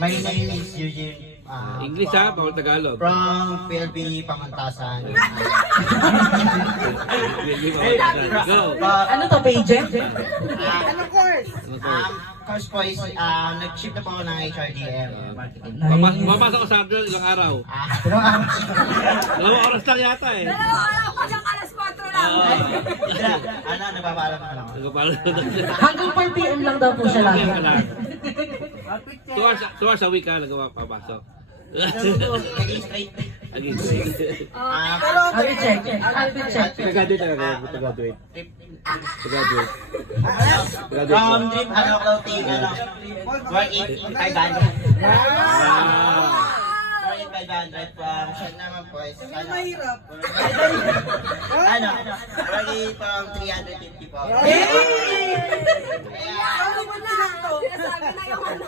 My name is Eugene. English ha, bawal Tagalog. From PLB Pamantasan. Go. Ano to, pageant? Ano course? Ano to? Course po is, nag-ship na po ako ng HRDM marketing. Mamasa ko sa Adriel ilang araw. Pero Dalawang oras lang yata eh. Dalawa lang pa siyang alas 4 lang. nagpapaalam na lang ako. Nagpapalo. Hanggang 4 PM lang daw po siya lagi. Tuwa sa week ha, nagpapapasok. Nag-straight. Again. I'll be check. I'll be check. Nag-graduate talaga, nag-graduate. Nag-graduate. From Dream Clothing, 48500. 48500 from Shan naman po is, mahirap. Already from 350 po. Sabi mo na. Sinasabi na yung ano.